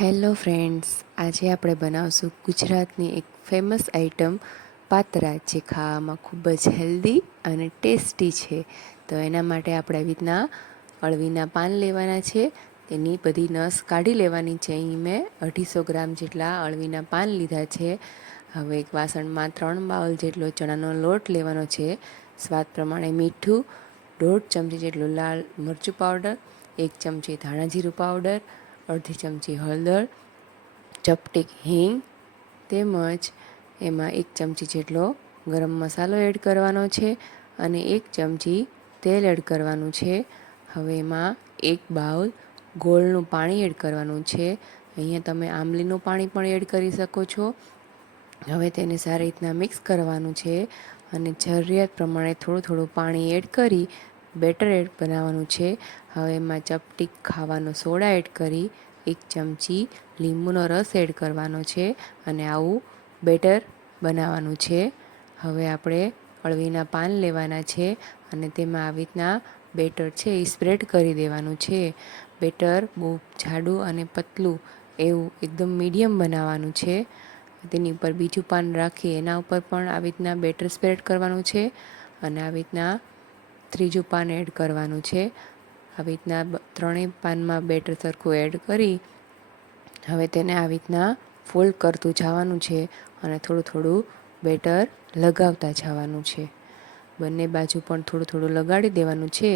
Hello friends, આજે આપણે બનાવશું ગુજરાતની એક ફેમસ આઈટમ પાતરા, જે ખાવામાં ખૂબ જ હેલ્ધી અને ટેસ્ટી છે. તો એના માટે આપણે આવી રીતના અળવીના પાન લેવાના છે. તેની બધી નસ કાઢી લેવાની છે. અહીં મેં 250 ગ્રામ જેટલા અળવીના પાન લીધા છે. હવે એક વાસણમાં 3 બાઉલ જેટલો ચણાનો લોટ લેવાનો છે. સ્વાદ પ્રમાણે મીઠું, 1.5 ચમચી જેટલું લાલ મરચું પાવડર, 1 ચમચી ધાણા જીરું પાવડર, અડધી ચમચી હળદર, ચપટીક હિંગ, તેમજ એમાં 1 ચમચી જેટલો ગરમ મસાલો એડ કરવાનો છે અને 1 ચમચી તેલ એડ કરવાનું છે. હવે એમાં 1 બાઉલ ગોળનું પાણી એડ કરવાનું છે. અહીંયા તમે આંબલીનું પાણી પણ એડ કરી શકો છો. હવે તેને સારી રીતના મિક્સ કરવાનું છે અને જરૂરિયાત પ્રમાણે થોડું થોડું પાણી એડ કરી બેટર બનાવવાનું છે. હવે એમાં ચપટીક ખાવાનો સોડા એડ કરી 1 ચમચી લીંબુનો રસ એડ કરવાનો છે અને આવું બેટર બનાવવાનું છે. હવે આપણે અળવીના પાન લેવાના છે અને તેમાં આવી રીતના બેટર છે એ સ્પ્રેડ કરી દેવાનું છે. બેટર બહુ જાડું અને પતલું એવું એકદમ મીડિયમ બનાવવાનું છે. તેની ઉપર બીજું પાન રાખી એના ઉપર પણ આવી રીતના બેટર સ્પ્રેડ કરવાનું છે અને આવી રીતના ત્રીજું પાન એડ કરવાનું છે. આવી રીતના ત્રણેય પાનમાં બેટર સરખું એડ કરી હવે તેને આવી રીતના ફોલ્ડ કરતું જવાનું છે અને થોડું થોડું બેટર લગાવતા જવાનું છે. બંને બાજુ પણ થોડું થોડું લગાડી દેવાનું છે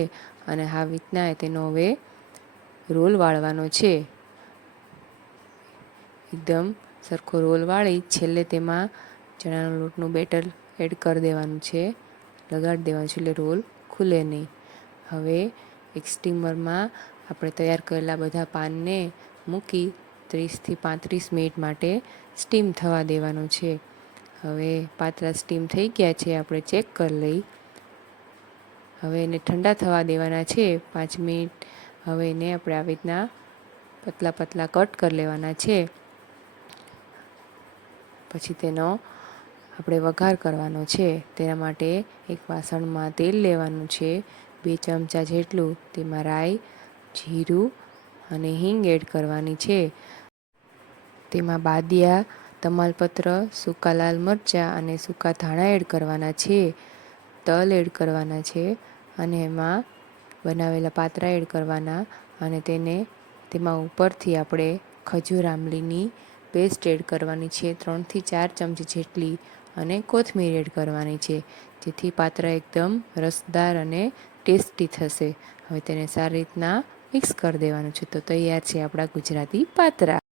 અને આવી રીતના તેનો હવે રોલ વાળવાનો છે. એકદમ સરખો રોલ વાળી છેલ્લે તેમાં ચણાના લોટનું બેટર એડ કરી દેવાનું છે, લગાડી દેવાનું છે એટલે રોલ ખુલે નહીં. હવે એક સ્ટીમરમાં આપણે તૈયાર કરેલા બધા પાનને મૂકી 30થી 35 મિનિટ માટે સ્ટીમ થવા દેવાનું છે. હવે પાતરા સ્ટીમ થઈ ગયા છે, આપણે ચેક કરી લઈ. હવે એને ઠંડા થવા દેવાના છે 5 મિનિટ. હવે એને આપણે આવી રીતના પતલા પતલા કટ કરી લેવાના છે. પછી તેનો આપણે વઘાર કરવાનો છે. તેના માટે એક વાસણમાં તેલ લેવાનું છે, 2 ચમચા જેટલું. તેમાં રાઈ, જીરું અને હિંગ એડ કરવાની છે. તેમાં બાદિયા, તમાલપત્ર, સૂકા લાલ મરચાં અને સૂકા ધાણા એડ કરવાના છે. તલ એડ કરવાના છે અને એમાં બનાવેલા પાતરા એડ કરવાના અને તેમાં ઉપરથી આપણે ખજૂર આંબલીની પેસ્ટ એડ કરવાની છે, 3થી 4 ચમચી જેટલી, અને કોથમીર એડ કરવાની છે, જેથી પાતરા એકદમ રસદાર અને ટેસ્ટી થશે. હવે તેને સારી રીતના મિક્સ કરી દેવાનું છે. તો તૈયાર છે આપણા ગુજરાતી પાતરા.